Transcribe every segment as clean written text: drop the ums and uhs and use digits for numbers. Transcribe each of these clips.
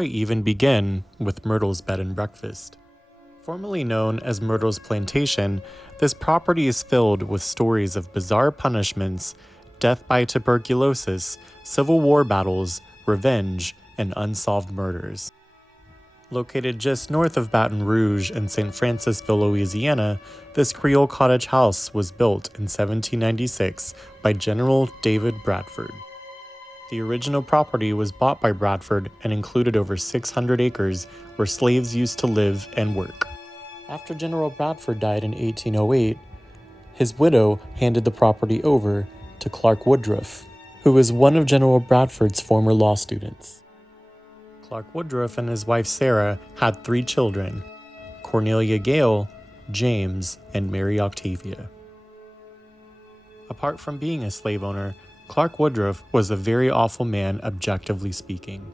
I even begin with Myrtles Bed and Breakfast? Formerly known as Myrtles Plantation, this property is filled with stories of bizarre punishments, death by tuberculosis, Civil War battles, revenge, and unsolved murders. Located just north of Baton Rouge in St. Francisville, Louisiana, this Creole cottage house was built in 1796 by General David Bradford. The original property was bought by Bradford and included over 600 acres where slaves used to live and work. After General Bradford died in 1808, his widow handed the property over to Clark Woodruff, who was one of General Bradford's former law students. Clark Woodruff and his wife Sarah had 3 children: Cornelia Gale, James, and Mary Octavia. Apart from being a slave owner, Clark Woodruff was a very awful man, objectively speaking.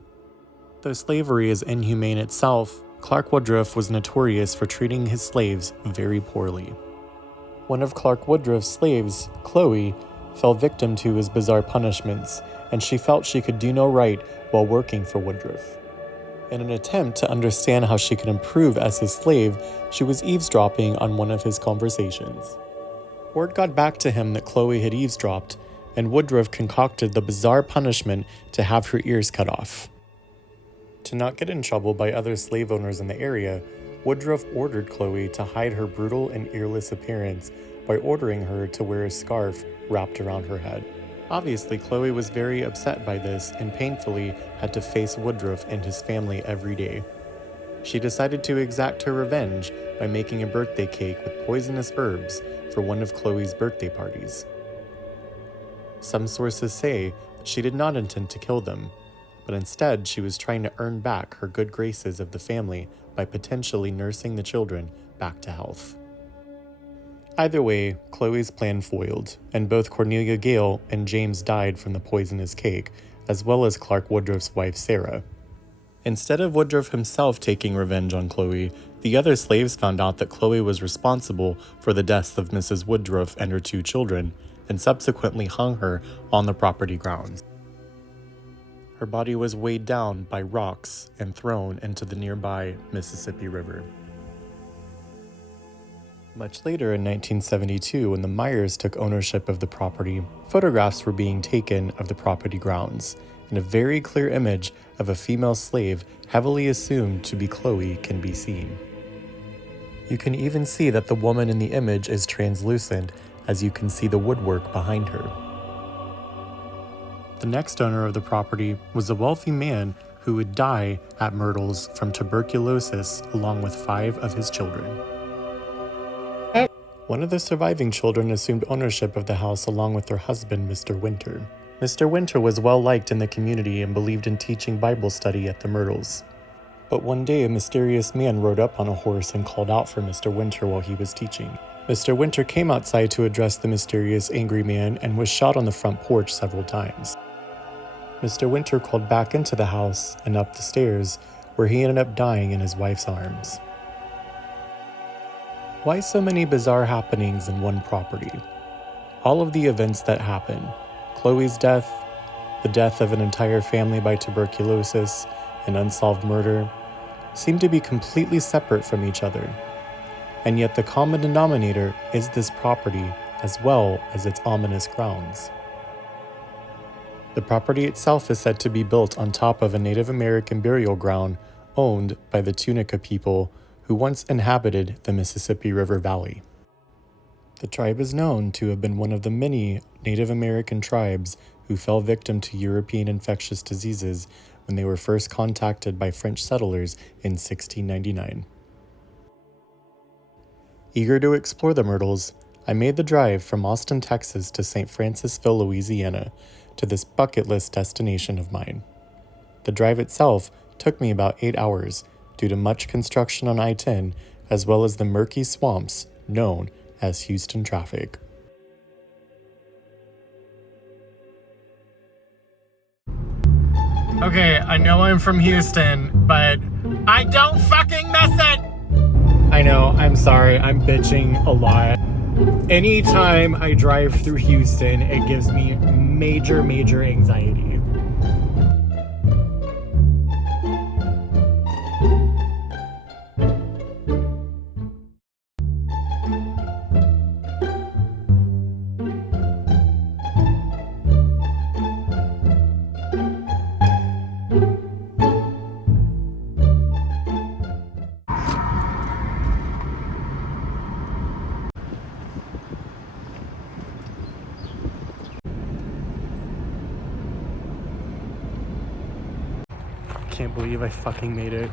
Though slavery is inhumane itself, Clark Woodruff was notorious for treating his slaves very poorly. One of Clark Woodruff's slaves, Chloe, fell victim to his bizarre punishments, and she felt she could do no right while working for Woodruff. In an attempt to understand how she could improve as his slave, she was eavesdropping on one of his conversations. Word got back to him that Chloe had eavesdropped, and Woodruff concocted the bizarre punishment to have her ears cut off. To not get in trouble by other slave owners in the area, Woodruff ordered Chloe to hide her brutal and earless appearance by ordering her to wear a scarf wrapped around her head. Obviously, Chloe was very upset by this and painfully had to face Woodruff and his family every day. She decided to exact her revenge by making a birthday cake with poisonous herbs for one of Chloe's birthday parties. Some sources say that she did not intend to kill them, but instead she was trying to earn back her good graces of the family by potentially nursing the children back to health. Either way, Chloe's plan foiled, and both Cornelia Gale and James died from the poisonous cake, as well as Clark Woodruff's wife Sarah. Instead of Woodruff himself taking revenge on Chloe, the other slaves found out that Chloe was responsible for the deaths of Mrs. Woodruff and her 2 children, and subsequently hung her on the property grounds. Her body was weighed down by rocks and thrown into the nearby Mississippi River. Much later in 1972, when the Myers took ownership of the property, photographs were being taken of the property grounds, and a very clear image of a female slave heavily assumed to be Chloe can be seen. You can even see that the woman in the image is translucent, as you can see the woodwork behind her. The next owner of the property was a wealthy man who would die at Myrtles from tuberculosis along with 5 of his children. One of the surviving children assumed ownership of the house along with her husband, Mr. Winter. Mr. Winter was well liked in the community and believed in teaching Bible study at the Myrtles. But one day a mysterious man rode up on a horse and called out for Mr. Winter while he was teaching. Mr. Winter came outside to address the mysterious angry man and was shot on the front porch several times. Mr. Winter called back into the house and up the stairs, where he ended up dying in his wife's arms. Why so many bizarre happenings in one property? All of the events that happen, Chloe's death, the death of an entire family by tuberculosis, and unsolved murder, seem to be completely separate from each other. And yet the common denominator is this property as well as its ominous grounds. The property itself is said to be built on top of a Native American burial ground owned by the Tunica people who once inhabited the Mississippi River Valley. The tribe is known to have been one of the many Native American tribes who fell victim to European infectious diseases when they were first contacted by French settlers in 1699. Eager to explore the Myrtles, I made the drive from Austin, Texas to St. Francisville, Louisiana, to this bucket list destination of mine. The drive itself took me about 8 hours due to much construction on I-10 as well as the murky swamps known as Houston traffic. Okay, I know I'm from Houston, but I don't fucking miss it! I know, I'm sorry, I'm bitching a lot. Anytime I drive through Houston, it gives me major anxiety. can't believe I fucking made it.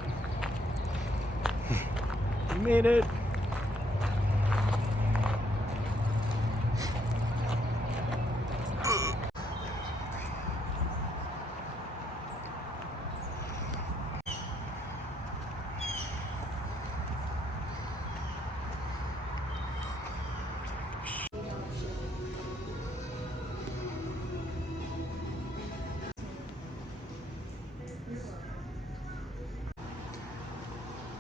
I made it.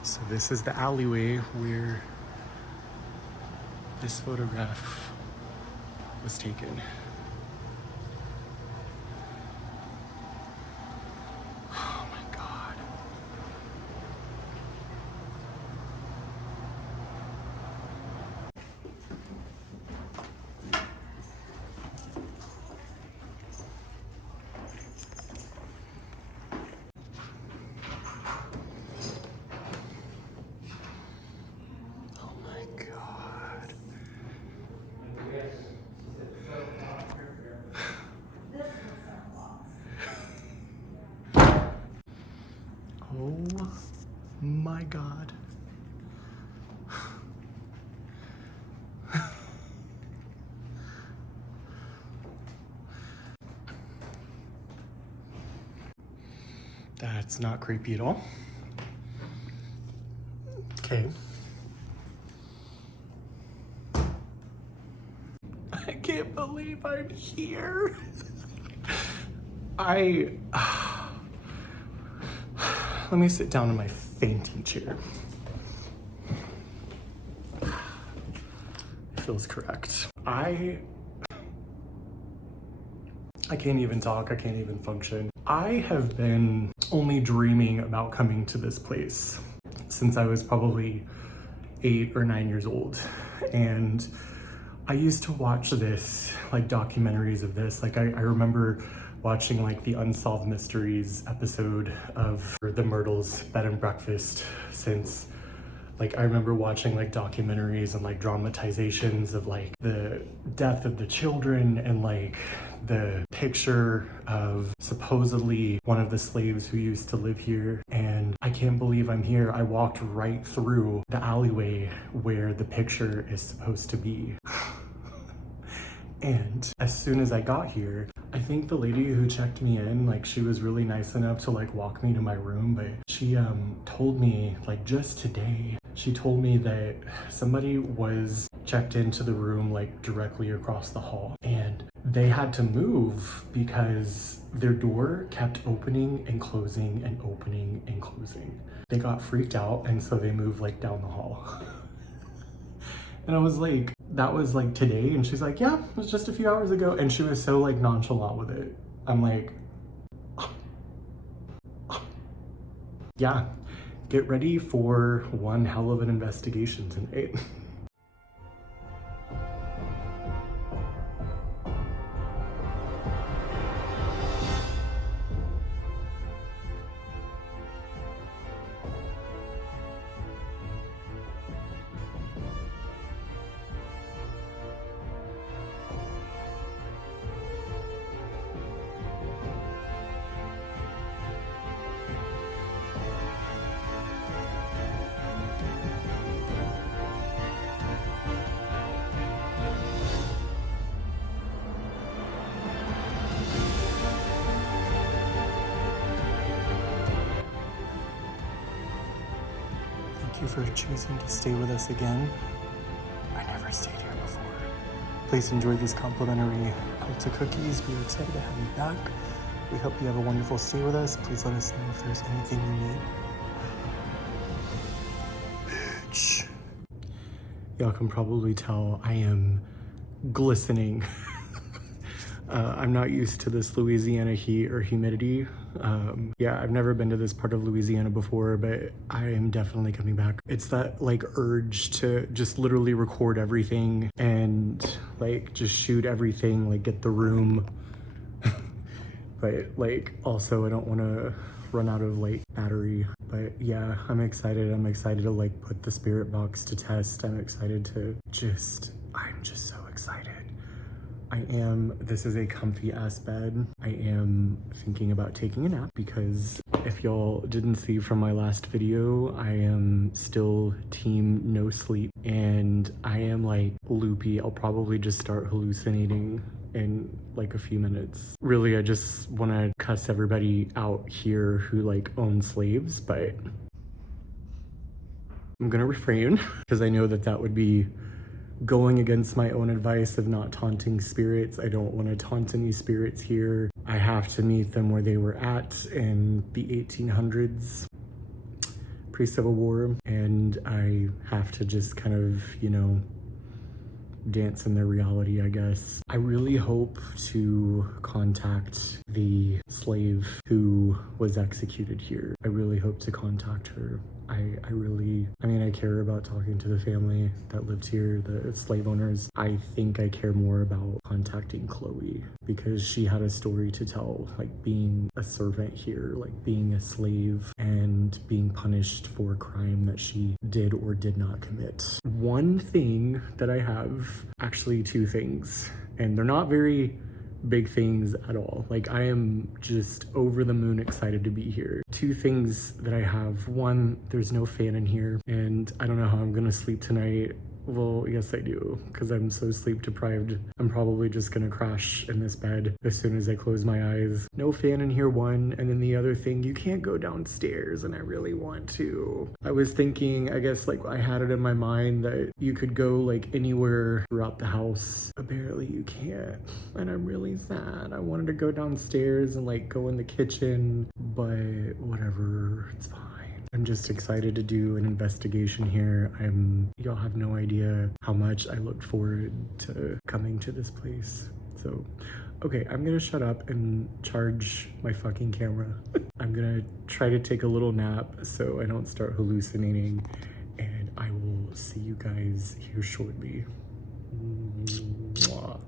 So this is the alleyway where this photograph was taken. Oh my God. Oh my God. That's not creepy at all. Okay. I can't believe I'm here. Let me sit down in my fainting chair. Feels correct. I can't even talk, I can't even function. I have been only dreaming about coming to this place since I was probably 8 or 9 years old. And I used to watch this, like documentaries of this. Like I remember watching like the Unsolved Mysteries episode of the Myrtles Bed and Breakfast, since like I remember watching like documentaries and like dramatizations of like the death of the children and like the picture of supposedly one of the slaves who used to live here. And I can't believe I'm here. I walked right through the alleyway where the picture is supposed to be. And as soon as I got here, I think the lady who checked me in, like she was really nice enough to like walk me to my room, but she told me like just today, she told me that somebody was checked into the room like directly across the hall and they had to move because their door kept opening and closing and opening and closing. They got freaked out and so they moved like down the hall. And I was like, that was like today? And she's like, yeah, it was just a few hours ago. And she was so like nonchalant with it. I'm like, yeah, get ready for one hell of an investigation tonight. Thank you for choosing to stay with us again. I never stayed here before. Please enjoy these complimentary Alta cookies. We are excited to have you back. We hope you have a wonderful stay with us. Please let us know if there's anything you need. Bitch. Y'all can probably tell I am glistening. I'm not used to this Louisiana heat or humidity. Yeah, I've never been to this part of Louisiana before, but I am definitely coming back. It's that like urge to just literally record everything and like just shoot everything, like get the room. But like also I don't want to run out of like battery. But yeah, I'm excited. I'm excited to like put the spirit box to test. I'm excited to I'm just so excited. This is a comfy ass bed. I am thinking about taking a nap because if y'all didn't see from my last video, I am still team no sleep and I am like loopy. I'll probably just start hallucinating in like a few minutes. Really, I just want to cuss everybody out here who like own slaves, but I'm gonna refrain because I know that that would be going against my own advice of not taunting spirits. I don't want to taunt any spirits here. I have to meet them where they were at in the 1800s, pre-Civil War, and I have to just kind of, you know, dance in their reality, I guess. I really hope to contact the slave who was executed here. I really hope to contact her. I mean, I care about talking to the family that lived here, the slave owners. I think I care more about contacting Chloe because she had a story to tell, like being a servant here, like being a slave and being punished for a crime that she did or did not commit. One thing that I have, actually two things, and they're not very big things at all. Like I am just over the moon excited to be here. Two things that I have. One, there's no fan in here and I don't know how I'm gonna sleep tonight. Well, yes I do, because I'm so sleep deprived. I'm probably just gonna crash in this bed as soon as I close my eyes. No fan in here, one, and then the other thing, you can't go downstairs and I really want to. I was thinking, I guess like I had it in my mind that you could go like anywhere throughout the house. Apparently you can't, and I'm really sad. I wanted to go downstairs and like go in the kitchen, but whatever, it's fine. I'm just excited to do an investigation here. Y'all have no idea how much I looked forward to coming to this place. So, okay, I'm gonna shut up and charge my fucking camera. I'm gonna try to take a little nap so I don't start hallucinating, and I will see you guys here shortly. Mwah.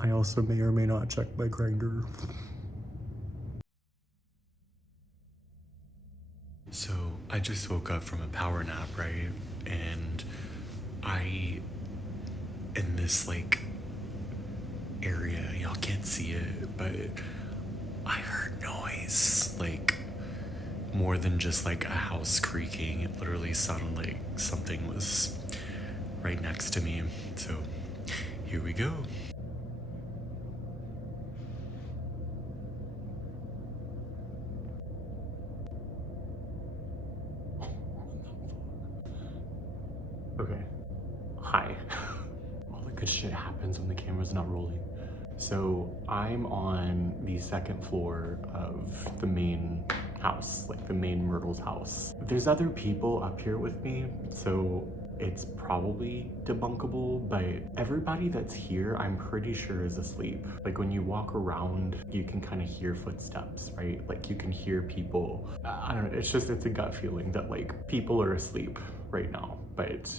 I also may or may not check my grinder. So I just woke up from a power nap, right? And in this like area, y'all can't see it, but I heard noise, like more than just like a house creaking. It literally sounded like something was right next to me. So here we go. Okay, hi. All the good shit happens when the camera's not rolling. So I'm on the second floor of the main house, like the main Myrtles house. There's other people up here with me, so it's probably debunkable, but everybody that's here, I'm pretty sure is asleep. Like when you walk around, you can kind of hear footsteps, right? Like you can hear people. I don't know, it's a gut feeling that like people are asleep right now, but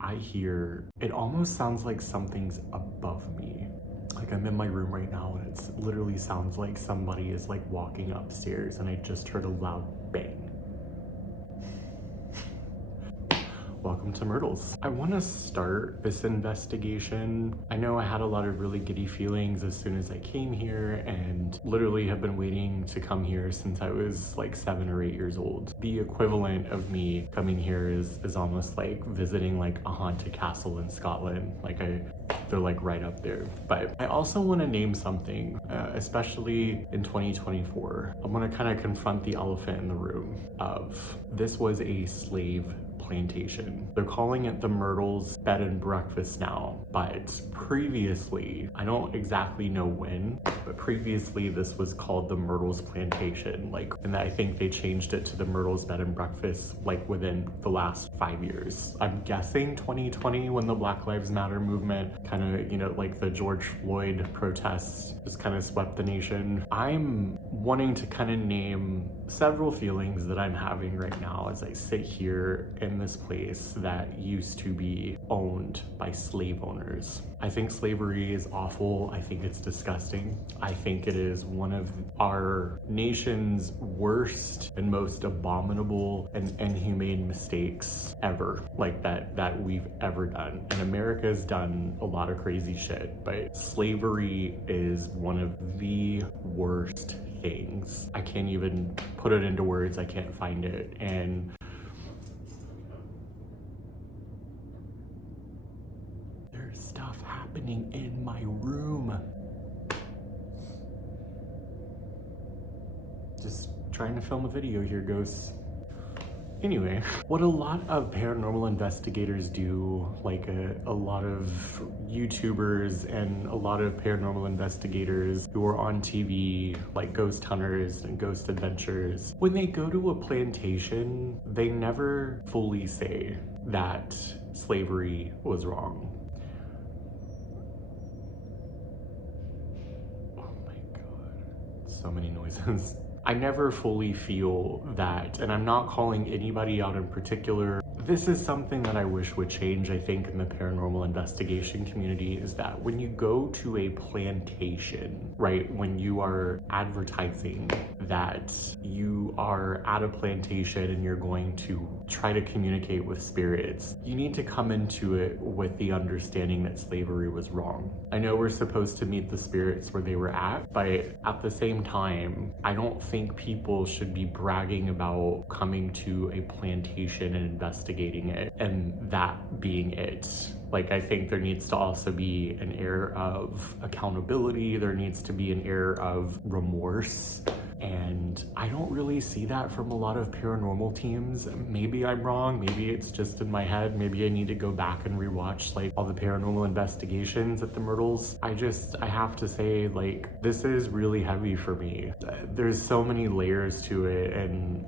I hear, it almost sounds like something's above me. Like I'm in my room right now and it's literally sounds like somebody is like walking upstairs and I just heard a loud bang. Welcome to Myrtles. I want to start this investigation. I know I had a lot of really giddy feelings as soon as I came here and literally have been waiting to come here since I was like 7 or 8 years old. The equivalent of me coming here is almost like visiting like a haunted castle in Scotland. Like they're like right up there. But I also want to name something, especially in 2024. I want to kind of confront the elephant in the room of this was a slave plantation. They're calling it the Myrtles Bed and Breakfast now, but previously, I don't exactly know when, but previously this was called the Myrtles Plantation, and I think they changed it to the Myrtles Bed and Breakfast within the last 5 years. I'm guessing 2020 when the Black Lives Matter movement kind of, the George Floyd protests just kind of swept the nation. I'm wanting to kind of name several feelings that I'm having right now as I sit here in in this place that used to be owned by slave owners. I think slavery is awful. I think it's disgusting. I think it is one of our nation's worst and most abominable and inhumane mistakes ever, like that we've ever done. And America's done a lot of crazy shit, but slavery is one of the worst things. I can't even put it into words. I can't find it. And there's stuff happening in my room. Just trying to film a video here, ghosts. Anyway, what a lot of paranormal investigators do, like a lot of YouTubers and a lot of paranormal investigators who are on TV, like Ghost Hunters and Ghost Adventures, when they go to a plantation, they never fully say that slavery was wrong. Oh my God, so many noises. I never fully feel that, and I'm not calling anybody out in particular. This is something that I wish would change, I think, in the paranormal investigation community, is that when you go to a plantation, right, when you are advertising that you are at a plantation and you're going to try to communicate with spirits, you need to come into it with the understanding that slavery was wrong. I know we're supposed to meet the spirits where they were at, but at the same time, I don't think people should be bragging about coming to a plantation and investigating it and that being it. Like, I think there needs to also be an air of accountability. There needs to be an air of remorse. And I don't really see that from a lot of paranormal teams. Maybe I'm wrong. Maybe it's just in my head. Maybe I need to go back and rewatch like all the paranormal investigations at the Myrtles. I have to say, like, this is really heavy for me. There's so many layers to it, and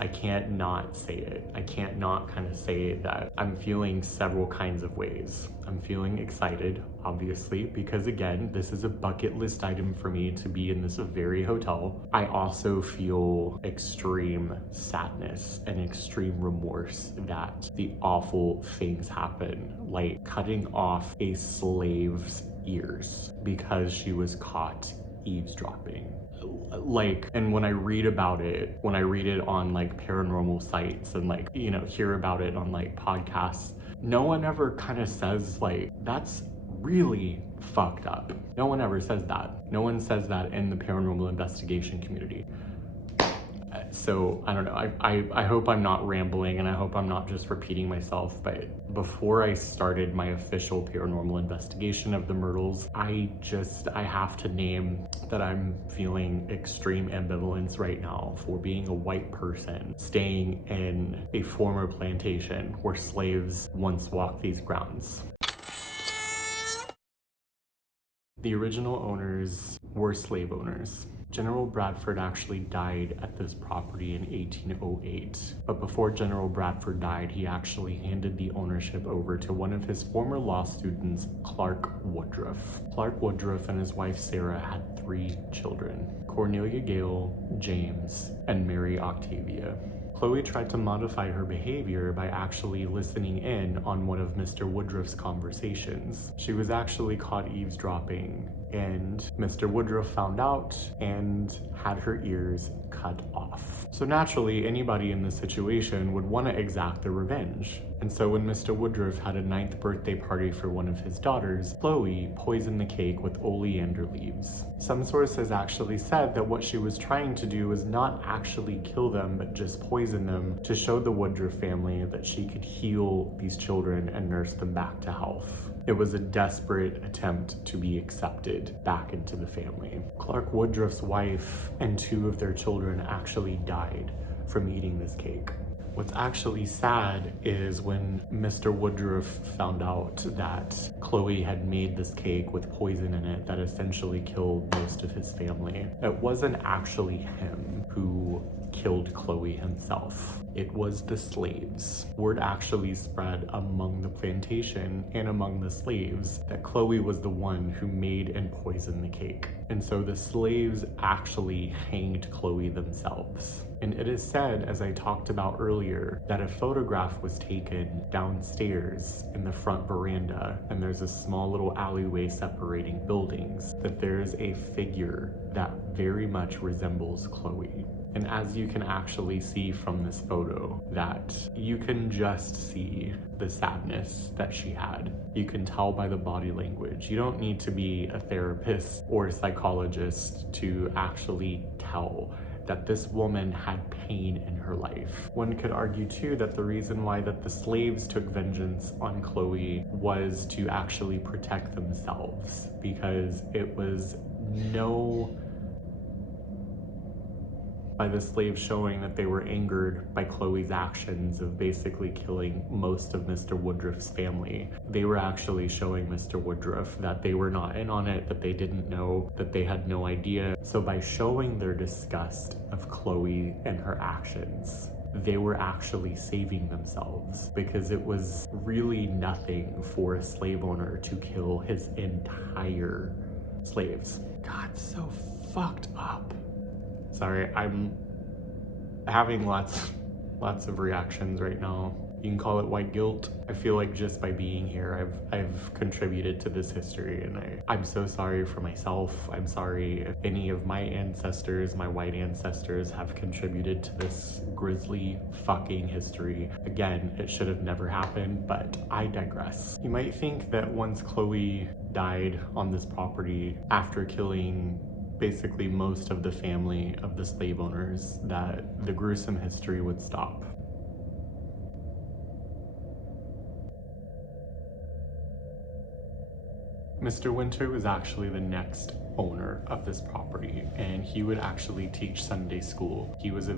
I can't not say it. I can't not kind of say that I'm feeling several kinds of ways. I'm feeling excited, obviously, because again, this is a bucket list item for me to be in this very hotel. I also feel extreme sadness and extreme remorse that the awful things happen, like cutting off a slave's ears because she was caught eavesdropping. Like, and when I read about it, when I read it on like paranormal sites and like, you know, hear about it on like podcasts, no one ever kind of says like, that's really fucked up. No one ever says that. No one says that in the paranormal investigation community. So I don't know, I hope I'm not rambling, and I hope I'm not just repeating myself, but before I started my official paranormal investigation of the Myrtles, I have to name that I'm feeling extreme ambivalence right now for being a white person staying in a former plantation where slaves once walked these grounds. The original owners were slave owners. General Bradford actually died at this property in 1808, but before General Bradford died, he actually handed the ownership over to one of his former law students, Clark Woodruff. Clark Woodruff and his wife Sarah had 3 children: Cornelia Gale, James, and Mary Octavia. Chloe tried to modify her behavior by actually listening in on one of Mr. Woodruff's conversations. She was actually caught eavesdropping, and Mr. Woodruff found out and had her ears cut off. So naturally, anybody in this situation would want to exact their revenge. And so when Mr. Woodruff had a 9th birthday party for one of his daughters, Chloe poisoned the cake with oleander leaves. Some sources actually said that what she was trying to do was not actually kill them, but just poison them to show the Woodruff family that she could heal these children and nurse them back to health. It was a desperate attempt to be accepted back into the family. Clark Woodruff's wife and 2 of their children actually died from eating this cake. What's actually sad is when Mr. Woodruff found out that Chloe had made this cake with poison in it that essentially killed most of his family. It wasn't actually him who killed Chloe himself. It was the slaves. Word actually spread among the plantation and among the slaves that Chloe was the one who made and poisoned the cake. And so the slaves actually hanged Chloe themselves. And it is said, as I talked about earlier, that a photograph was taken downstairs in the front veranda, and there's a small little alleyway separating buildings, that there's a figure that very much resembles Chloe. And as you can actually see from this photo, that you can just see the sadness that she had. You can tell by the body language. You don't need to be a therapist or a psychologist to actually tell that this woman had pain in her life. One could argue too that the reason why that the slaves took vengeance on Chloe was to actually protect themselves, because it was by the slaves showing that they were angered by Chloe's actions of basically killing most of Mr. Woodruff's family. They were actually showing Mr. Woodruff that they were not in on it, that they didn't know, that they had no idea. So by showing their disgust of Chloe and her actions, they were actually saving themselves, because it was really nothing for a slave owner to kill his entire slaves. God, so fucked up. Sorry, I'm having lots of reactions right now. You can call it white guilt. I feel like just by being here, I've contributed to this history, and I'm so sorry for myself. I'm sorry if any of my ancestors, my white ancestors, have contributed to this grisly fucking history. Again, it should have never happened, but I digress. You might think that once Chloe died on this property after killing basically most of the family of the slave owners, that the gruesome history would stop. Mr. Winter was actually the next owner of this property, and he would actually teach Sunday school. He was a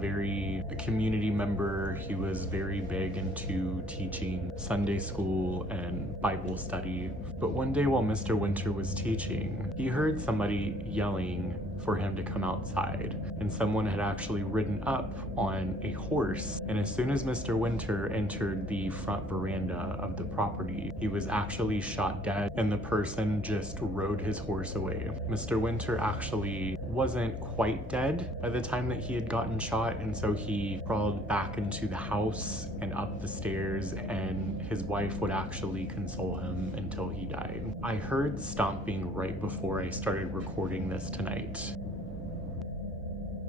community member. He was very big into teaching Sunday school and Bible study. But one day while Mr. Winter was teaching, he heard somebody yelling for him to come outside, and someone had actually ridden up on a horse. And as soon as Mr. Winter entered the front veranda of the property, he was actually shot dead, and the person just rode his horse away. Mr. Winter actually wasn't quite dead by the time that he had gotten shot, and so he crawled back into the house and up the stairs, and his wife would actually console him until he died. I heard stomping right before I started recording this tonight.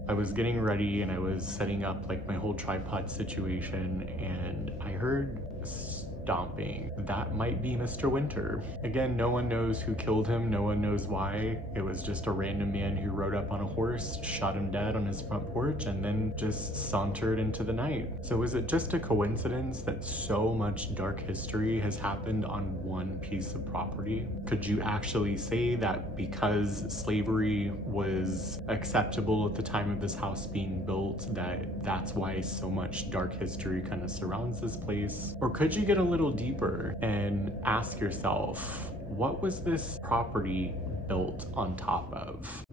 I was getting ready and I was setting up like my whole tripod situation, and I heard stomping. That might be Mr. Winter. Again, no one knows who killed him. No one knows why. It was just a random man who rode up on a horse, shot him dead on his front porch, and then just sauntered into the night. So is it just a coincidence that so much dark history has happened on one piece of property? Could you actually say that because slavery was acceptable at the time of this house being built, that's why so much dark history kind of surrounds this place? Or could you get a little deeper and ask yourself, what was this property built on top of?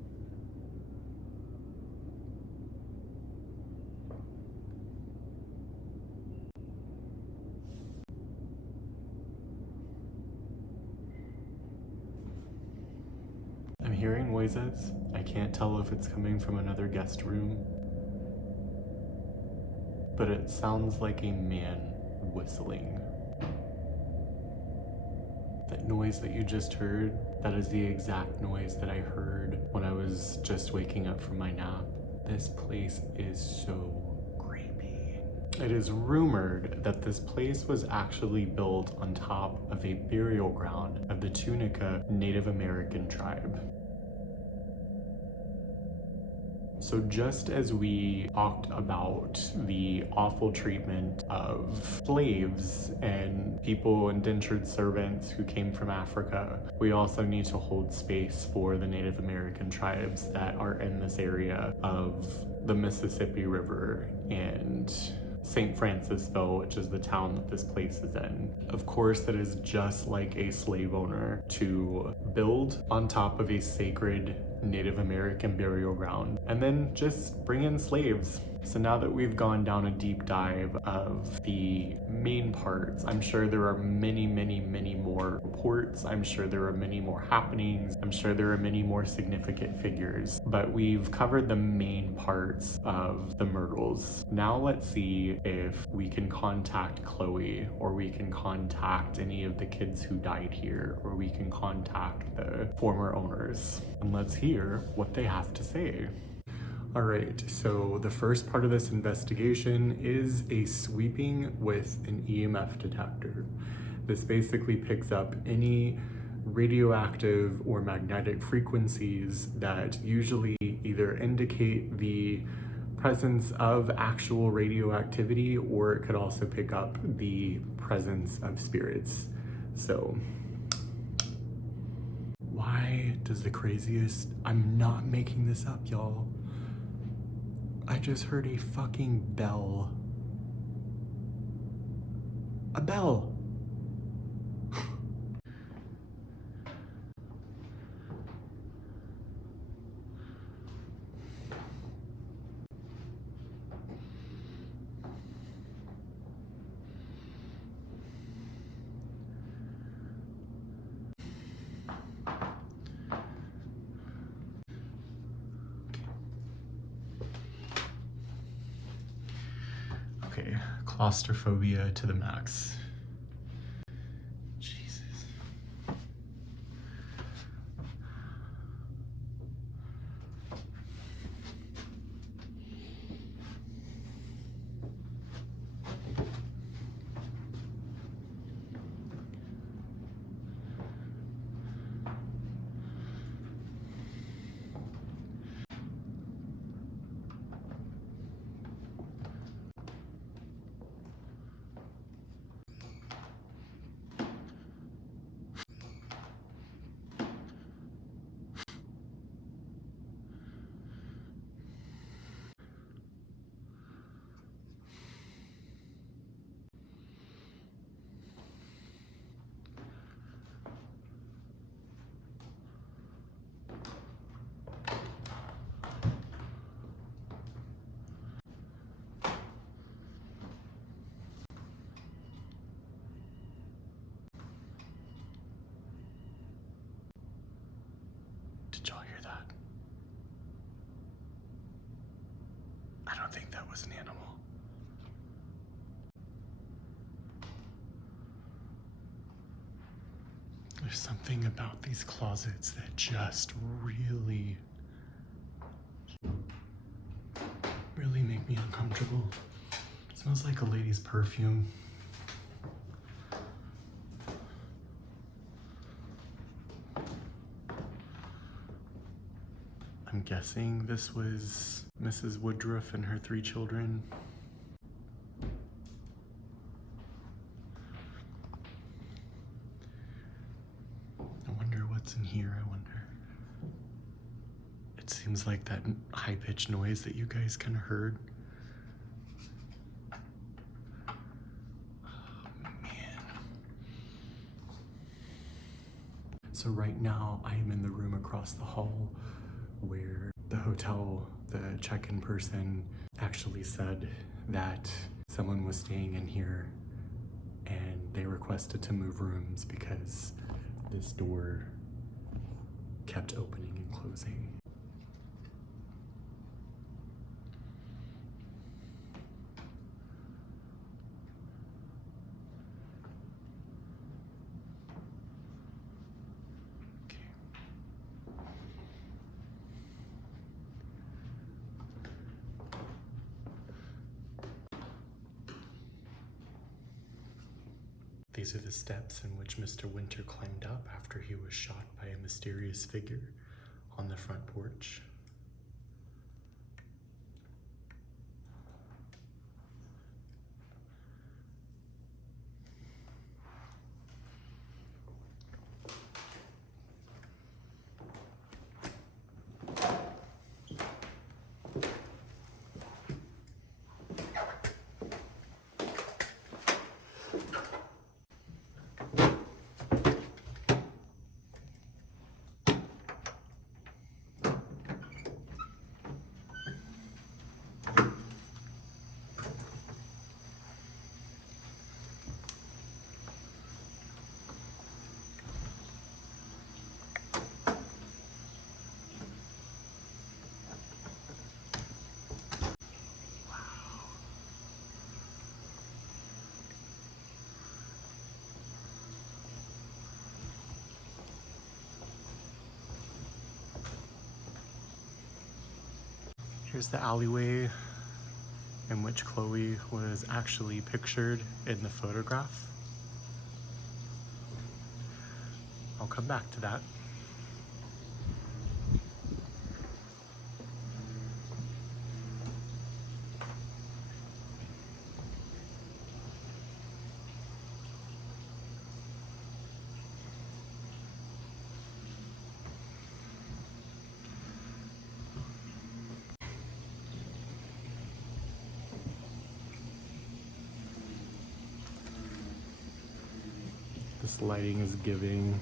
I'm hearing noises. I can't tell if it's coming from another guest room, but it sounds like a man whistling. That noise that you just heard, that is the exact noise that I heard when I was just waking up from my nap. This place is so creepy. It is rumored that this place was actually built on top of a burial ground of the Tunica Native American tribe. So just as we talked about the awful treatment of slaves and people, indentured servants who came from Africa, we also need to hold space for the Native American tribes that are in this area of the Mississippi River and St. Francisville, which is the town that this place is in. Of course, that is just like a slave owner to build on top of a sacred Native American burial ground, and then just bring in slaves. So now that we've gone down a deep dive of the main parts, I'm sure there are many, many, many more reports. I'm sure there are many more happenings. I'm sure there are many more significant figures, but we've covered the main parts of the Myrtles. Now let's see if we can contact Chloe, or we can contact any of the kids who died here, or we can contact the former owners, and let's hear what they have to say. All right, so the first part of this investigation is a sweeping with an EMF detector. This basically picks up any radioactive or magnetic frequencies that usually either indicate the presence of actual radioactivity, or it could also pick up the presence of spirits. So why does the craziest, I'm not making this up, y'all, I just heard a fucking bell. A bell. Okay, claustrophobia to the max. Jesus. Did y'all hear that? I don't think that was an animal. There's something about these closets that just really make me uncomfortable. It smells like a lady's perfume. I'm guessing this was Mrs. Woodruff and her 3 children. I wonder what's in here, I wonder. It seems like that high-pitched noise that you guys kind of heard. Oh, man. So right now, I am in the room across the hall where the hotel, the check-in person actually said that someone was staying in here and they requested to move rooms because this door kept opening and closing. These are the steps in which Mr. Winter climbed up after he was shot by a mysterious figure on the front porch. Here's the alleyway in which Chloe was actually pictured in the photograph. I'll come back to that. This lighting is giving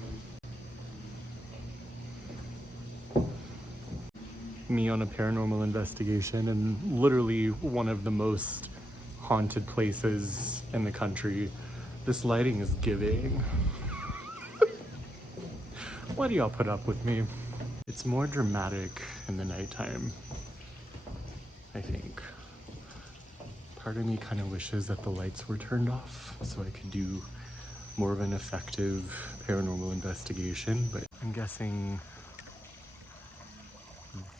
me on a paranormal investigation in literally one of the most haunted places in the country. This lighting is giving. Why do y'all put up with me? It's more dramatic in the nighttime, I think. Part of me kind of wishes that the lights were turned off so I could do more of an effective paranormal investigation, but I'm guessing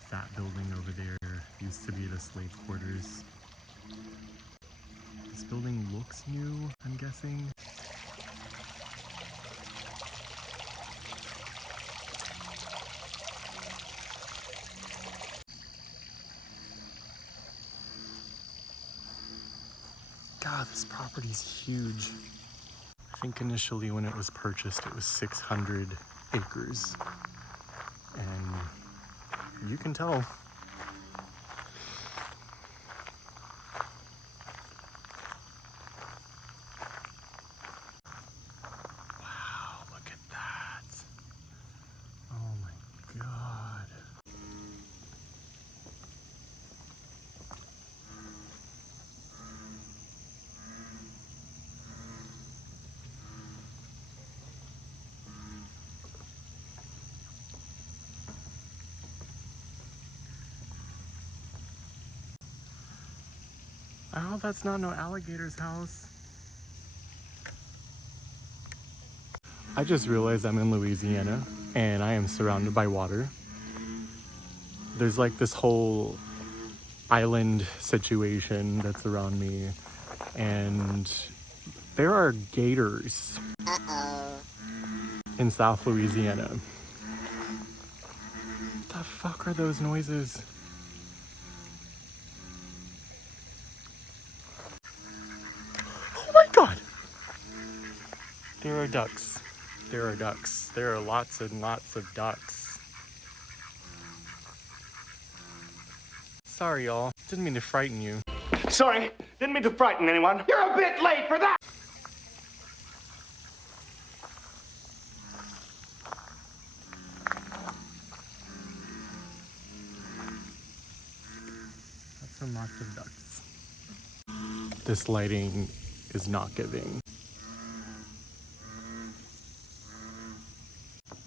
that building over there used to be the slave quarters. This building looks new, I'm guessing. God, this property's huge. I think initially when it was purchased, it was 600 acres. And you can tell. Wow, look at that. Oh my God. I hope that's not no alligator's house. I just realized I'm in Louisiana and I am surrounded by water. There's like this whole island situation that's around me, and there are gators in South Louisiana. What the fuck are those noises? Oh my God! There are ducks. There are ducks. There are lots and lots of ducks. Sorry, y'all. Didn't mean to frighten you. Sorry, didn't mean to frighten anyone. You're a bit late for that! That's some lots of ducks. This lighting is not giving.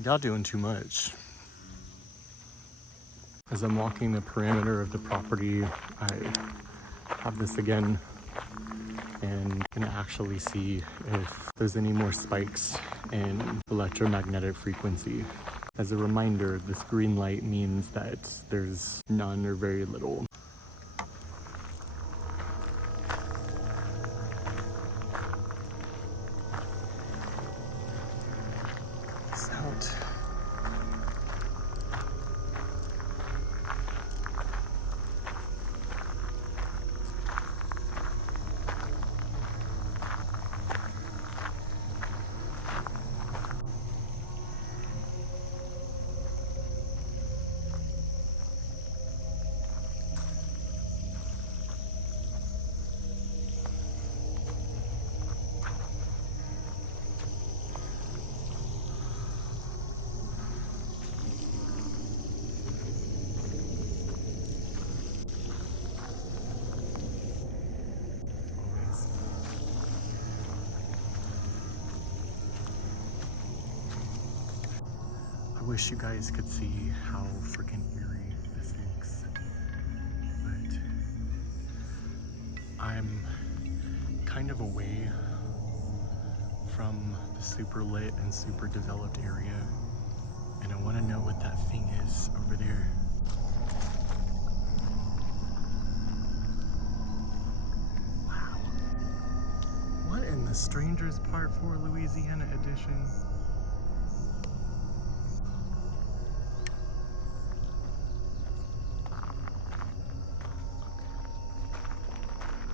Y'all doing too much. As I'm walking the perimeter of the property, I have this again and can actually see if there's any more spikes in electromagnetic frequency. As a reminder, this green light means that there's none or very little. Peace out. I wish you guys could see how freaking eerie this looks, but I'm kind of away from the super lit and super developed area, and I want to know what that thing is over there. Stranger's Part 4 Louisiana edition.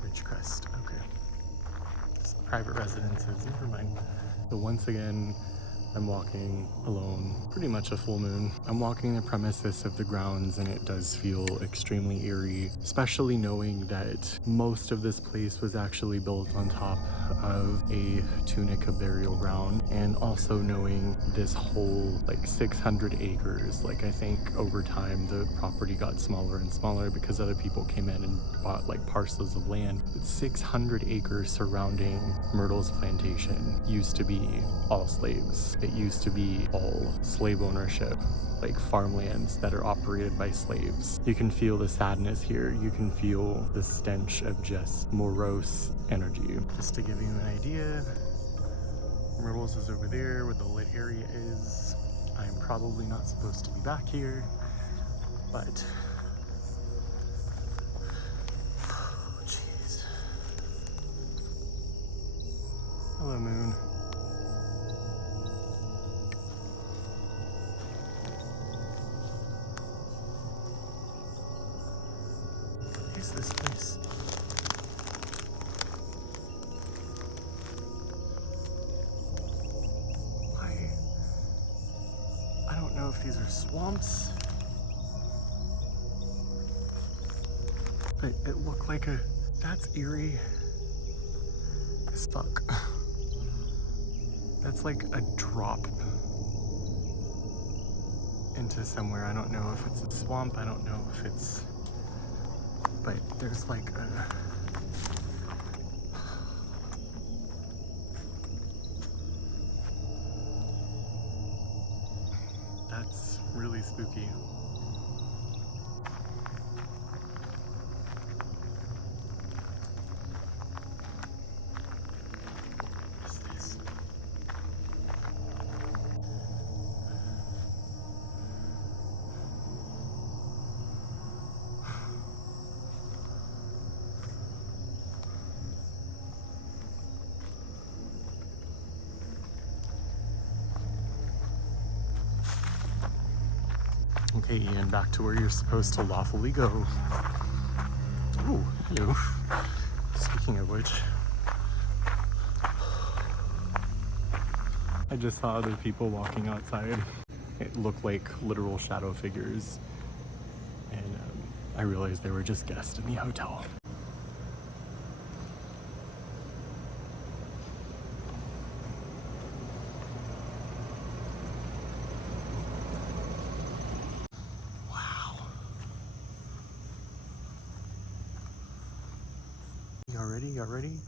Ridgecrest, okay. It's private residences, never mind. So once again, I'm walking alone, pretty much a full moon. I'm walking the premises of the grounds and it does feel extremely eerie, especially knowing that most of this place was actually built on top of a tunica burial ground, and also knowing this whole like 600 acres, like I think over time the property got smaller and smaller because other people came in and bought like parcels of land. But 600 acres surrounding Myrtles Plantation used to be all slaves. It used to be all slave ownership, like farmlands that are operated by slaves. You can feel the sadness here. You can feel the stench of just morose energy. Just to give you an idea, Myrtles is over there where the lit area is. I'm probably not supposed to be back here, but oh, jeez. Hello, moon. What is this place? I don't know if these are swamps, but it looked like a, that's eerie as fuck. That's like a drop into somewhere. I don't know if it's a swamp, I don't know if it's, but there's like a, that's really spooky. What's this? Okay, Ian, back to where you're supposed to lawfully go. Oh, hello. Speaking of which, I just saw other people walking outside. It looked like literal shadow figures. And I realized they were just guests in the hotel. Y'all ready?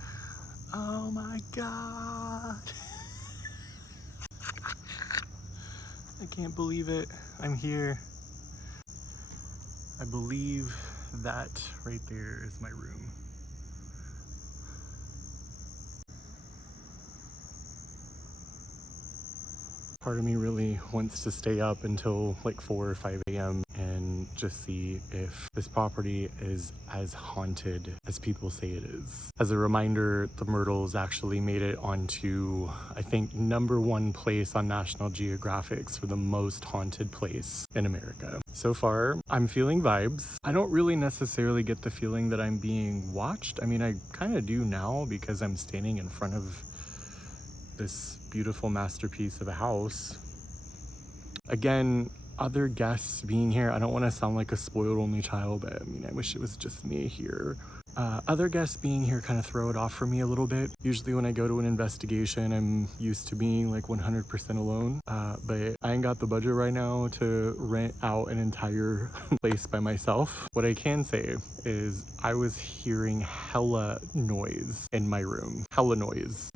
Oh my God. I can't believe it. I'm here. I believe that right there is my room. Part of me really wants to stay up until like 4 or 5 a.m. and just see if this property is as haunted as people say it is. As a reminder, the Myrtles actually made it onto, I think, #1 place on National Geographic's for the most haunted place in America. So far, I'm feeling vibes. I don't really necessarily get the feeling that I'm being watched. I mean, I kind of do now because I'm standing in front of this beautiful masterpiece of a house. Again, other guests being here, I don't want to sound like a spoiled only child, but I mean, I wish it was just me here. Other guests being here kind of throw it off for me a little bit. Usually when I go to an investigation, I'm used to being like 100% alone, but I ain't got the budget right now to rent out an entire place by myself. What I can say is I was hearing hella noise in my room, hella noise.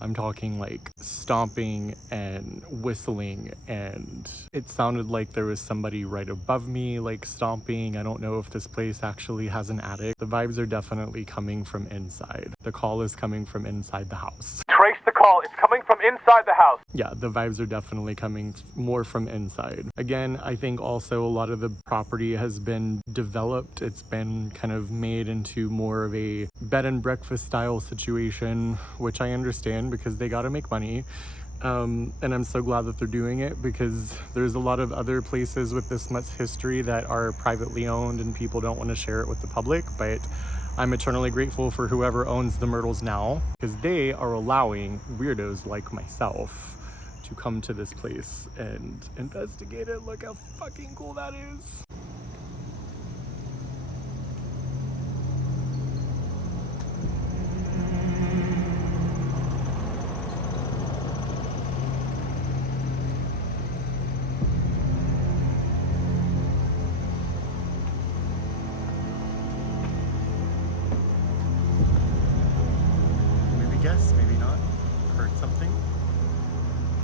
I'm talking like stomping and whistling, and it sounded like there was somebody right above me like stomping. I don't know if this place actually has an attic. The vibes are definitely coming from inside. The call is coming from inside the house. Trace the call. call. It's coming from inside the house. Yeah, the vibes are definitely coming more from inside. Again, I think also a lot of the property has been developed. It's been kind of made into more of a bed and breakfast style situation, which I understand because they gotta make money. And I'm so glad that they're doing it, because there's a lot of other places with this much history that are privately owned and people don't want to share it with the public. But I'm eternally grateful for whoever owns the Myrtles now, because they are allowing weirdos like myself to come to this place and investigate it. Look how fucking cool that is. Guess, maybe not, heard something.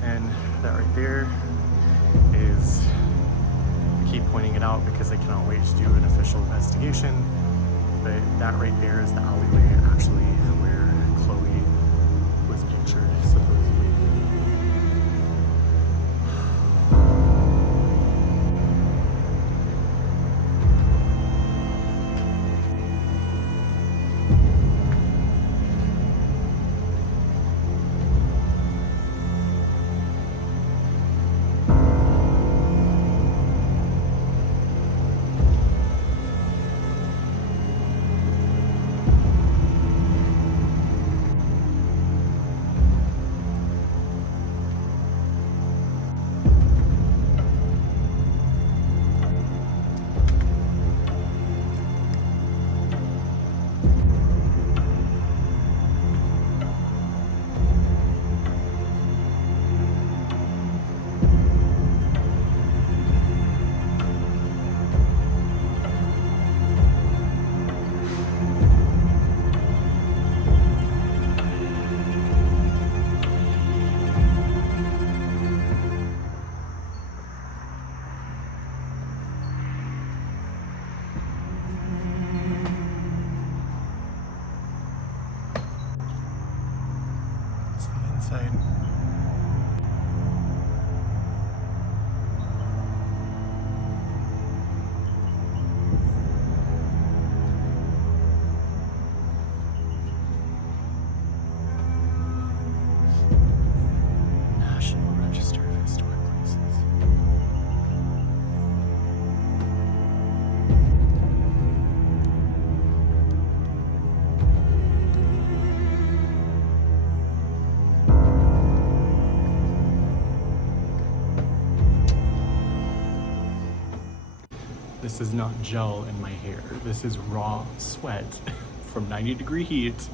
And that right there is, I keep pointing it out because I cannot wait to do an official investigation, but that right there is the alleyway actually where Chloe was pictured, supposedly. Inside. National Register of Historic Places. This is not gel in my hair. This is raw sweat from 90-degree heat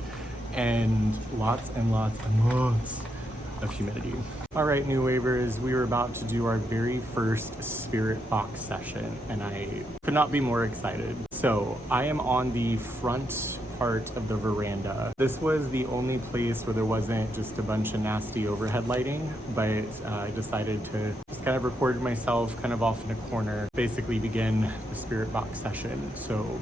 and lots and lots and lots of humidity. All right, new wavers, we are about to do our very first spirit box session, and I could not be more excited. So I am on the front part of the veranda. This was the only place where there wasn't just a bunch of nasty overhead lighting, but I decided to just kind of record myself kind of off in a corner, basically begin the spirit box session. So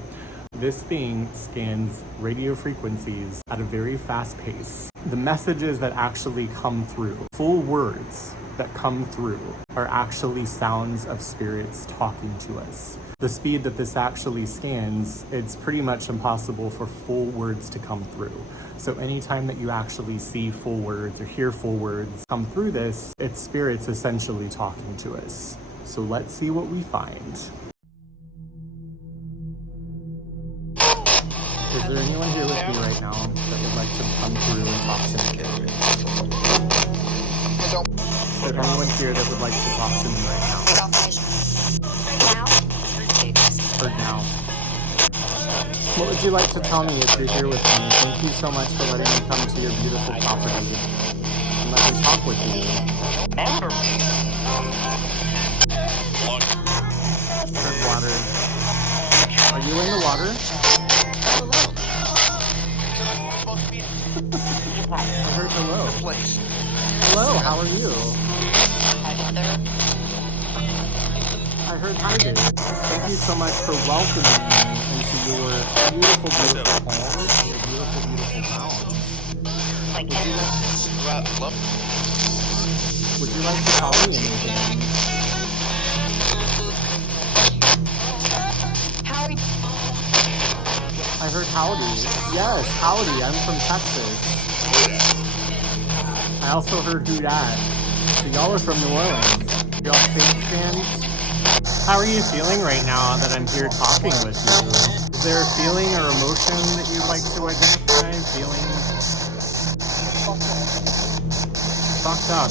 this thing scans radio frequencies at a very fast pace. The messages that actually come through, full words that come through, are actually sounds of spirits talking to us. The speed that this actually scans, it's pretty much impossible for full words to come through. So anytime that you actually see full words or hear full words come through this, it's spirits essentially talking to us. So let's see what we find. Is there anyone here with me right now that would like to come through and talk to me? Is there anyone here that would like to talk to me right now? Or now? What would you like to tell me if you're here with me? Thank you so much for letting me come to your beautiful property and let me talk with you. There's water. Are you in the water? I heard hello. Hello, how are you? I heard hi there. Thank you so much for welcoming me into your beautiful, beautiful home and your beautiful, beautiful house. Would you like to tell me anything? Howdy. I heard howdy. Yes, howdy. I'm from Texas. I also heard who dat. So y'all are from New Orleans. Y'all Saints fans? How are you feeling right now that I'm here talking with you? Is there a feeling or emotion that you'd like to identify? Feeling fucked up.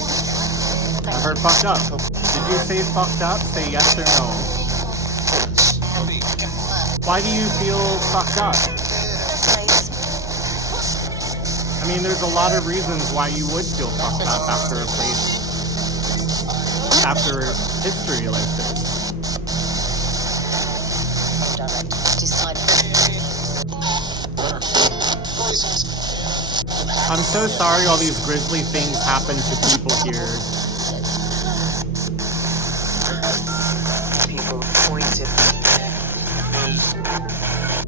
I heard fucked up. Did you say fucked up? Say yes or no. Why do you feel fucked up? I mean, there's a lot of reasons why you would feel fucked up after a place, after history like this. I'm so sorry all these grisly things happen to people here.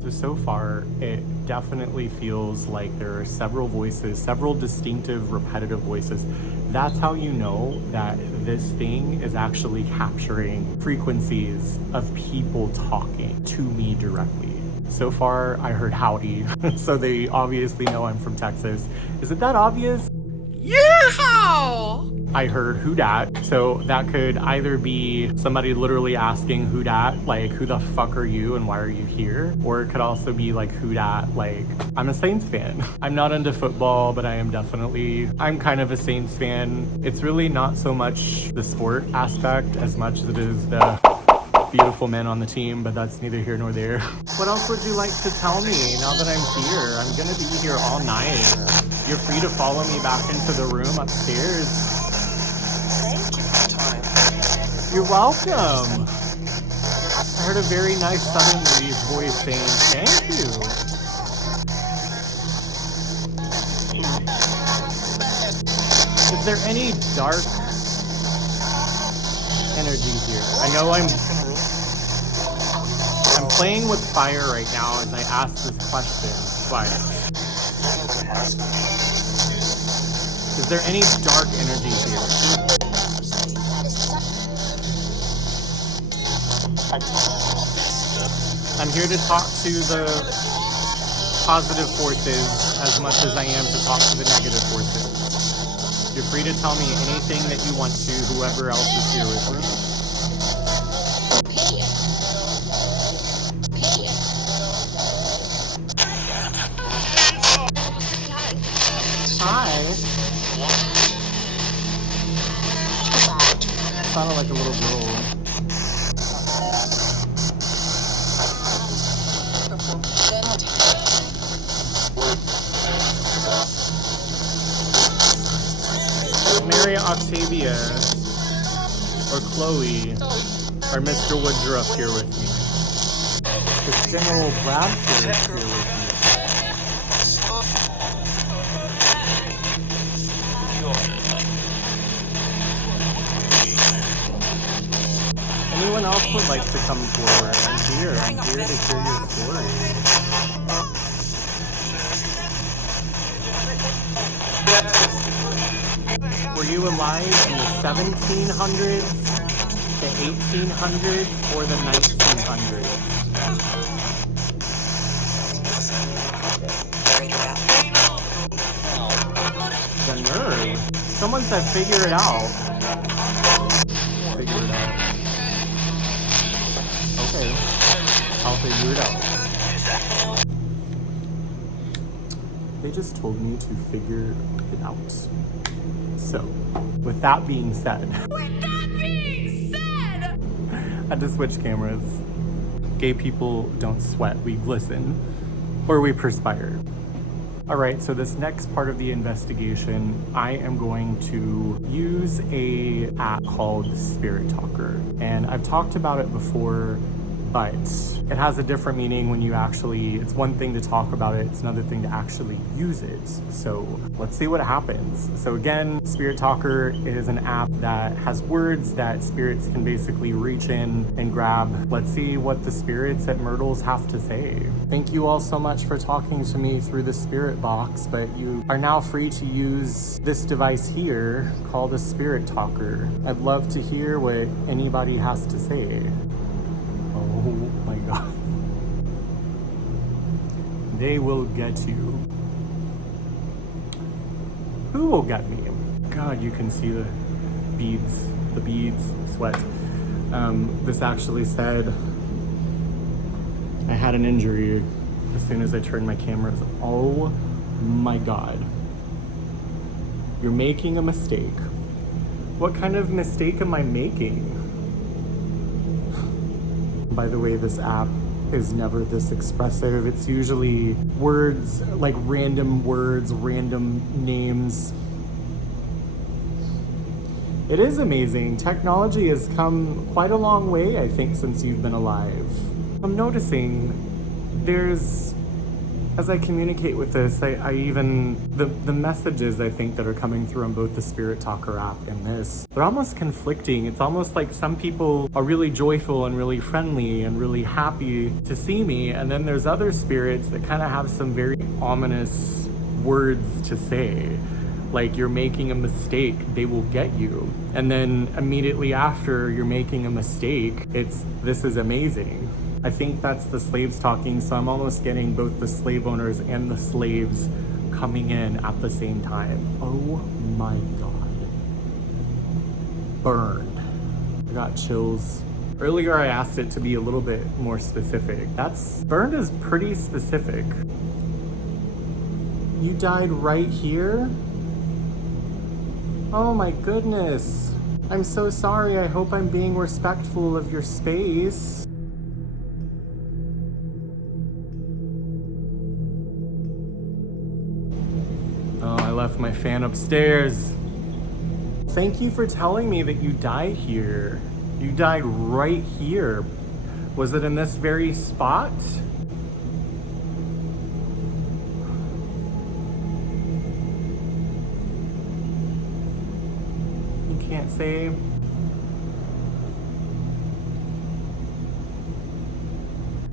So far, it definitely feels like there are several voices, several distinctive, repetitive voices. That's how you know that this thing is actually capturing frequencies of people talking to me directly. So far, I heard howdy, so they obviously know I'm from Texas. Is it that obvious? Yeehaw! I heard who dat, so that could either be somebody literally asking who dat, like who the fuck are you and why are you here? Or it could also be like who dat, like I'm a Saints fan. I'm not into football, but I'm kind of a Saints fan. It's really not so much the sport aspect as much as it is the beautiful men on the team, but that's neither here nor there. What else would you like to tell me now that I'm here? I'm gonna be here all night. You're free to follow me back into the room upstairs. You're welcome. I heard a very nice Southern lady's voice saying thank you. Is there any dark energy here? I know I'm playing with fire right now as I ask this question, but is there any dark energy here? I'm here to talk to the positive forces as much as I am to talk to the negative forces. You're free to tell me anything that you want to, whoever else is here with me. Hi. Sounded like a little girl. Mary Octavia or Chloe or Mr. Woodruff here with me. Is General Bradford here with me? Anyone else would like to come forward? I'm here to hear your story. Were you alive in the 1700s, the 1800s, or the 1900s? The nerve. Someone said figure it out. Figure it out. Okay. I'll figure it out. They just told me to figure it out. So, with that being said, I had to switch cameras. Gay people don't sweat, we glisten, or we perspire. All right, so this next part of the investigation, I am going to use a app called Spirit Talker. And I've talked about it before, but it has a different meaning when you actually, it's one thing to talk about it, it's another thing to actually use it. So let's see what happens. So again, Spirit Talker is an app that has words that spirits can basically reach in and grab. Let's see what the spirits at Myrtles have to say. Thank you all so much for talking to me through the spirit box, but you are now free to use this device here called a Spirit Talker. I'd love to hear what anybody has to say. Oh my God. They will get you. Who will get me? God, you can see the beads, sweat. This actually said, I had an injury as soon as I turned my cameras. Oh my God. You're making a mistake. What kind of mistake am I making? By the way, this app is never this expressive. It's usually words, like random words, random names. It is amazing. Technology has come quite a long way, I think, since you've been alive. I'm noticing there's, as I communicate with this, I even, the messages I think that are coming through on both the Spirit Talker app and this, they're almost conflicting. It's almost like some people are really joyful and really friendly and really happy to see me, and then there's other spirits that kind of have some very ominous words to say. Like, you're making a mistake, they will get you. And then immediately after you're making a mistake, it's, this is amazing. I think that's the slaves talking, so I'm almost getting both the slave owners and the slaves coming in at the same time. Oh my God. Burned. I got chills. Earlier I asked it to be a little bit more specific. Burned is pretty specific. You died right here? Oh my goodness. I'm so sorry. I hope I'm being respectful of your space. Oh, I left my fan upstairs. Thank you for telling me that you died here. You died right here. Was it in this very spot? You can't say.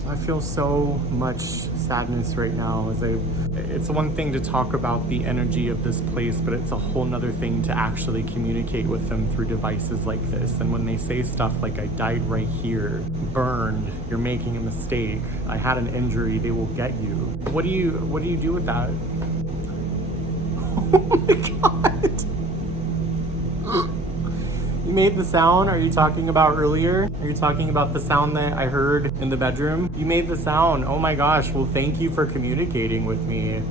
I feel so much sadness right now as it's one thing to talk about the energy of this place, but it's a whole nother thing to actually communicate with them through devices like this. And when they say stuff like, I died right here, burned, you're making a mistake, I had an injury, they will get you. What do you do with that? Oh my God. You made the sound? Are you talking about earlier? Are you talking about the sound that I heard in the bedroom? You made the sound. Oh my gosh. Well, thank you for communicating with me.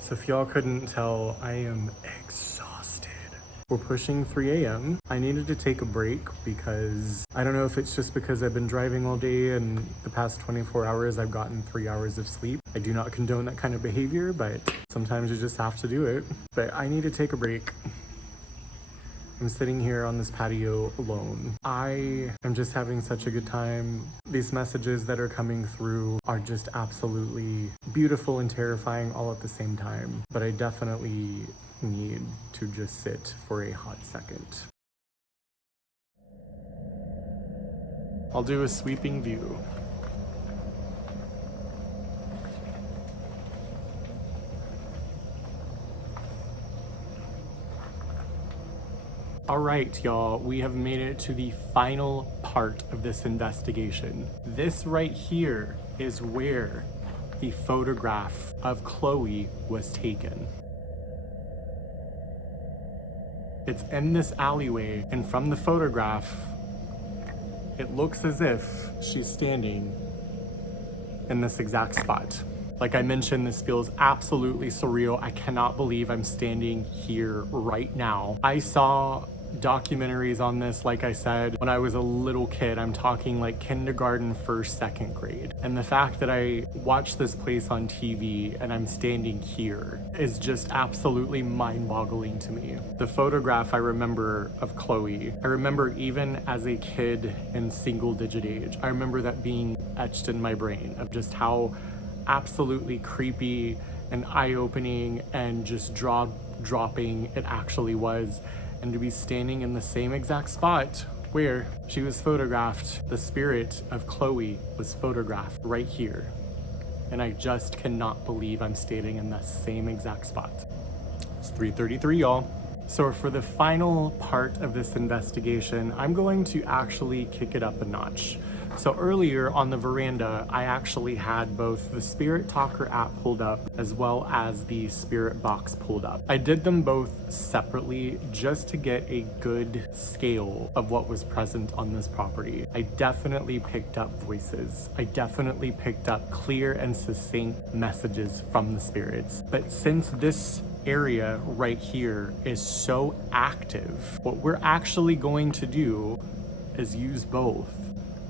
So if y'all couldn't tell, I am exhausted. We're pushing 3 a.m. I needed to take a break because I don't know if it's just because I've been driving all day and the past 24 hours I've gotten 3 hours of sleep. I do not condone that kind of behavior, but sometimes you just have to do it. But I need to take a break. I'm sitting here on this patio alone. I am just having such a good time. These messages that are coming through are just absolutely beautiful and terrifying all at the same time. But I definitely need to just sit for a hot second. I'll do a sweeping view. All right, y'all, we have made it to the final part of this investigation. This right here is where the photograph of Chloe was taken. It's in this alleyway, and from the photograph, it looks as if she's standing in this exact spot. Like I mentioned, this feels absolutely surreal. I cannot believe I'm standing here right now. I saw documentaries on this, like I said, when I was a little kid. I'm talking like kindergarten, first, second grade. And the fact that I watched this place on TV and I'm standing here is just absolutely mind-boggling to me. The photograph I remember of Chloe, I remember even as a kid in single-digit age, I remember that being etched in my brain of just how absolutely creepy and eye-opening and just jaw-dropping it actually was. And to be standing in the same exact spot where she was photographed, the spirit of Chloe was photographed right here. And I just cannot believe I'm standing in the same exact spot. It's 3:33, y'all. So for the final part of this investigation, I'm going to actually kick it up a notch. So earlier on the veranda, I actually had both the Spirit Talker app pulled up as well as the Spirit Box pulled up. I did them both separately just to get a good scale of what was present on this property. I definitely picked up voices. I definitely picked up clear and succinct messages from the spirits. But since this area right here is so active, what we're actually going to do is use both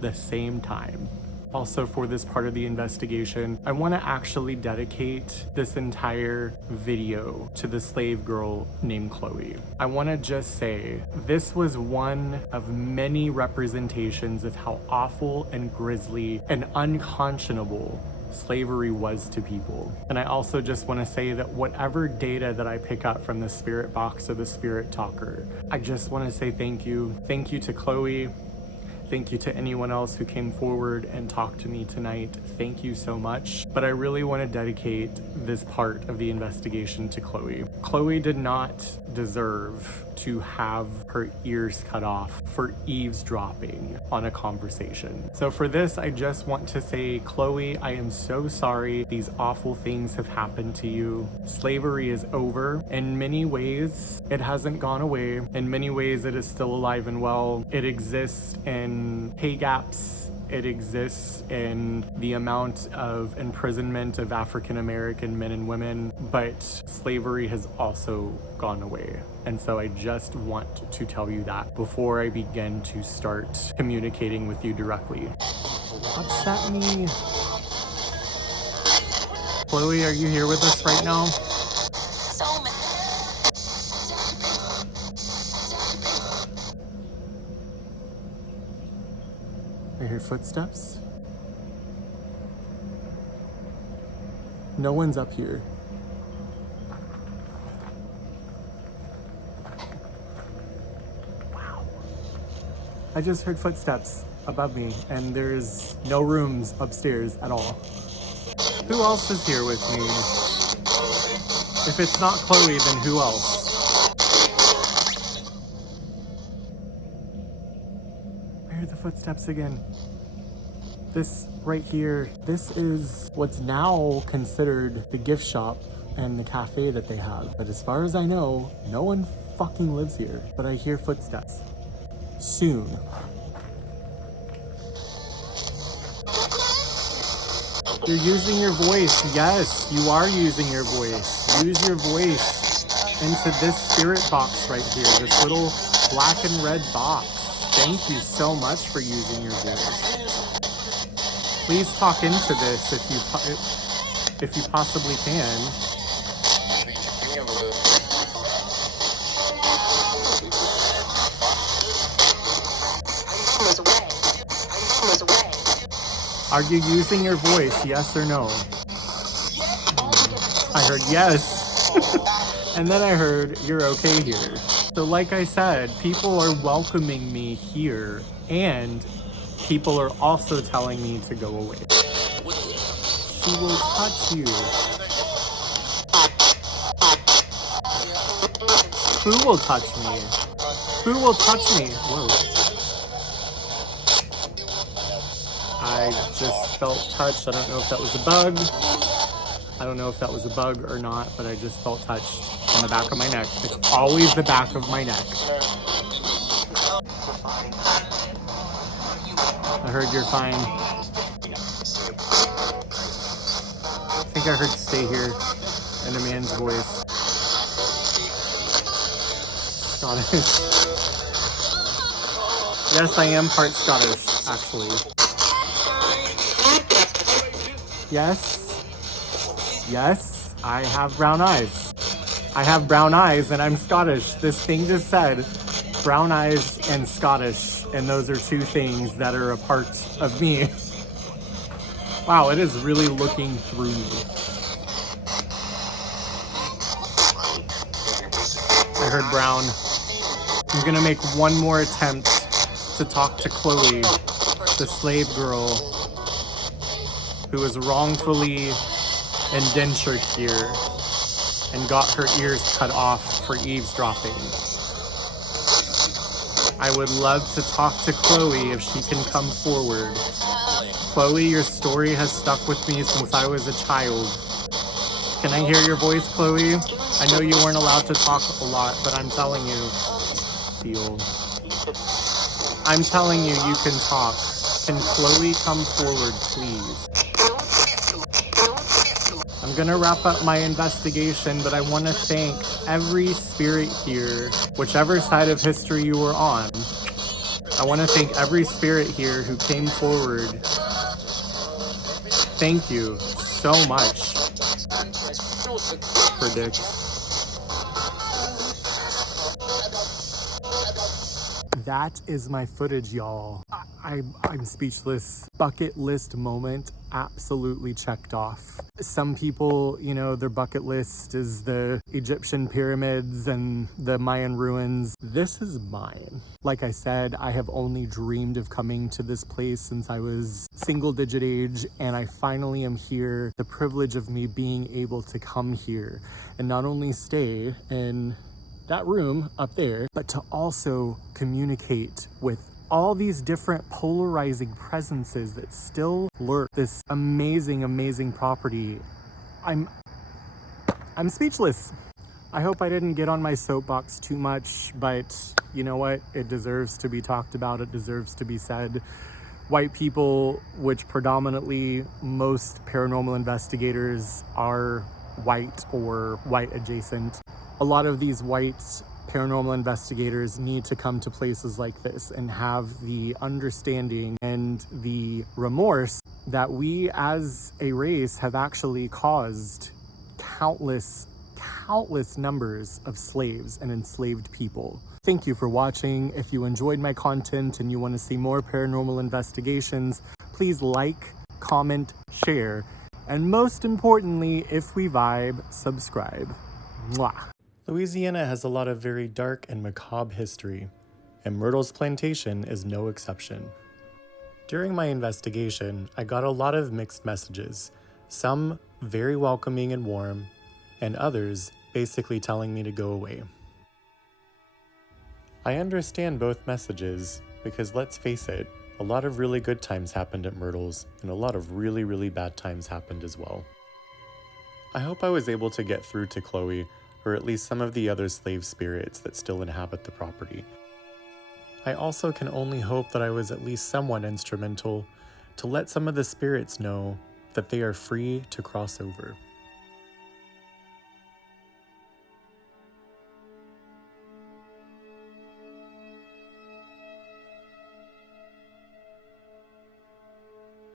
the same time. Also, for this part of the investigation, I want to actually dedicate this entire video to the slave girl named Chloe. I want to just say this was one of many representations of how awful and grisly and unconscionable slavery was to people. And I also just want to say that whatever data that I pick up from the Spirit Box or the Spirit Talker, I just want to say thank you. Thank you to Chloe. Thank you to anyone else who came forward and talked to me tonight. Thank you so much. But I really want to dedicate this part of the investigation to Chloe. Chloe did not deserve to have her ears cut off for eavesdropping on a conversation. So for this, I just want to say, Chloe, I am so sorry these awful things have happened to you. Slavery is over. In many ways, it hasn't gone away. In many ways, it is still alive and well. It exists in pay gaps. It exists in the amount of imprisonment of African American men and women, but slavery has also gone away. And so I just want to tell you that before I begin to start communicating with you directly. Upset me. Chloe, are you here with us right now? I hear footsteps. No one's up here. Wow. I just heard footsteps above me, and there's no rooms upstairs at all. Who else is here with me? If it's not Chloe, then who else? I heard the footsteps again. This right here, this is what's now considered the gift shop and the cafe that they have. But as far as I know, no one fucking lives here. But I hear footsteps. Soon. You're using your voice. Yes, you are using your voice. Use your voice into this spirit box right here. This little black and red box. Thank you so much for using your voice. Please talk into this if you possibly can. Are you using your voice, yes or no? I heard yes. And then I heard you're okay here. So like I said, people are welcoming me here, and people are also telling me to go away. She will touch you. Who will touch me? Who will touch me? Whoa. I just felt touched. I don't know if that was a bug. I don't know if that was a bug or not, but I just felt touched. on the back of my neck. It's always the back of my neck. I heard you're fine. I think I heard stay here in a man's voice. Scottish. Yes, I am part Scottish, actually. Yes. Yes, I have brown eyes. I have brown eyes and I'm Scottish. This thing just said brown eyes and Scottish, and those are two things that are a part of me. Wow, it is really looking through me. I heard brown. I'm gonna make one more attempt to talk to Chloe, the slave girl who was wrongfully indentured here and got her ears cut off for eavesdropping. I would love to talk to Chloe if she can come forward. Chloe, your story has stuck with me since I was a child. Can I hear your voice, Chloe? I know you weren't allowed to talk a lot, but I'm telling you, I'm telling you, you can talk. Can Chloe come forward, please? I'm gonna wrap up my investigation, but I want to thank every spirit here, whichever side of history you were on. I want to thank every spirit here who came forward. Thank you so much. Predict. That is my footage, y'all. I'm speechless. Bucket list moment absolutely checked off. Some people, you know, their bucket list is the Egyptian pyramids and the Mayan ruins. This is mine. Like I said, I have only dreamed of coming to this place since I was single digit age, and I finally am here. The privilege of me being able to come here and not only stay in that room up there, but to also communicate with all these different polarizing presences that still lurk this amazing, amazing property. I'm speechless. I hope I didn't get on my soapbox too much, but you know what? It deserves to be talked about. It deserves to be said. White people, which predominantly most paranormal investigators are white or white adjacent. A lot of these white paranormal investigators need to come to places like this and have the understanding and the remorse that we as a race have actually caused countless numbers of slaves and enslaved people. Thank you for watching. If you enjoyed my content and you want to see more paranormal investigations, please like, comment, share, and most importantly, if we vibe, subscribe. Mwah. Louisiana has a lot of very dark and macabre history, and Myrtles Plantation is no exception. During my investigation, I got a lot of mixed messages, some very welcoming and warm, and others basically telling me to go away. I understand both messages because let's face it, a lot of really good times happened at Myrtles, and a lot of really, really bad times happened as well. I hope I was able to get through to Chloe, or at least some of the other slave spirits that still inhabit the property. I also can only hope that I was at least somewhat instrumental to let some of the spirits know that they are free to cross over.